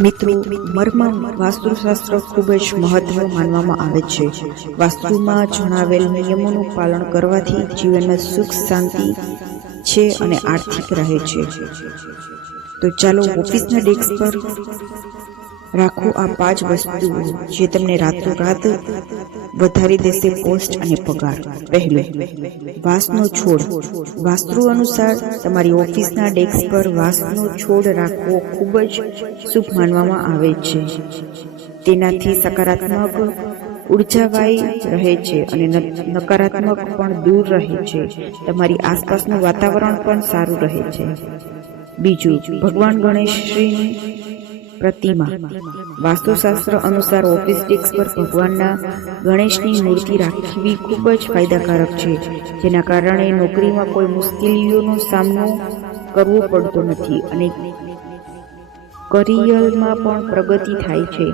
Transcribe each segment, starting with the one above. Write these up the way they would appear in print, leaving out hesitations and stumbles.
મિત્રો, મર્મ વાસ્તુશાસ્ત્ર ખૂબ જ મહત્વ માનવામાં આવે છે. વાસ્તુમાં જણાવેલ નિયમોનું પાલન કરવાથી જીવનમાં સુખ શાંતિ છે અને આર્થિક રહે છે. તો ચાલો ઓફિસના ડેસ્ક પર રાખો આ 5 વસ્તુઓ જે તમને રાતોરાત વધારી દેશે પોસ્ટ અને પગાર. પહેલું, વાંસનો છોડ. વાસ્તુ અનુસાર તમારી ઓફિસના ડેસ્ક પર વાંસનો છોડ રાખવો ખૂબ જ શુભ માનવામાં આવે છે. તેનાથી સકારાત્મક ઉર્જાવાઈ રહે છે અને નકારાત્મક પણ દૂર રહે છે. તમારી આસપાસનું વાતાવરણ પણ સારું રહે છે. બીજું, ભગવાન ગણેશની પ્રતિમા. વાસ્તુશાસ્ત્ર અનુસાર ઓફિસ ડેસ્ક પર ભગવાનના ગણેશની મૂર્તિ રાખવી ખૂબ જ ફાયદાકારક છે, જેના કારણે નોકરીમાં કોઈ મુશ્કેલીઓનો સામનો કરવો પડતો નથી અને કરિયરમાં પણ પ્રગતિ થાય છે.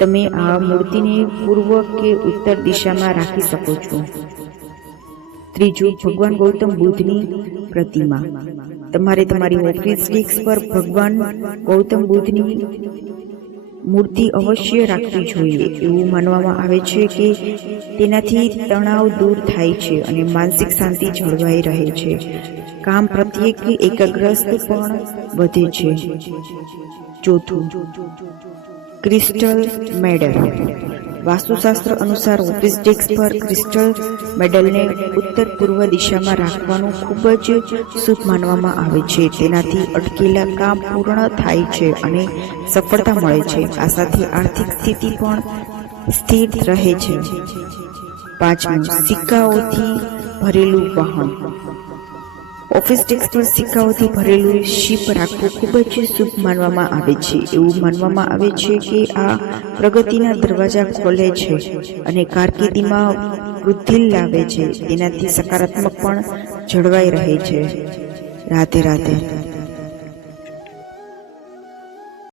તમે આ મૂર્તિને પૂર્વ કે ઉત્તર દિશામાં રાખી શકો છો. ત્રીજું, ભગવાન ગૌતમ બુદ્ધની પ્રતિમા. તમારે તમારી ઓફિસ ડેસ્ક પર ભગવાન ગૌતમ બુદ્ધની મૂર્તિ અવશ્ય રાખવી જોઈએ. એવું માનવામાં આવે છે કે તેનાથી તણાવ દૂર થાય છે અને માનસિક શાંતિ જળવાઈ રહે છે. કામ પ્રત્યે એકાગ્રતા પણ વધે છે. ચોથું, ક્રિસ્ટલ મેડલ. વાસ્તુશાસ્ત્ર અનુસાર ઓફિસ ડેસ્ક પર ક્રિસ્ટલ મેડલને ઉત્તર પૂર્વ દિશામાં રાખવાનું ખૂબ જ શુભ માનવામાં આવે છે. તેનાથી અટકેલા કામ પૂર્ણ થાય છે અને સફળતા મળે છે. આ સાથે આર્થિક સ્થિતિ પણ સ્થિર રહે છે. પાંચમું, સિક્કાઓથી ભરેલું વાહન. ઓફિસ ડેસ્ક પર સિક્કાઓથી ભરેલું શિપ રાખવું ખૂબ જ શુભ માનવામાં આવે છે. એવું માનવામાં આવે છે કે આ પ્રગતિના દરવાજા ખોલે છે અને કારકિર્દીમાં વૃદ્ધિ લાવે છે. તેનાથી સકારાત્મક પણ જળવાઈ રહે છે. રાધે રાધે.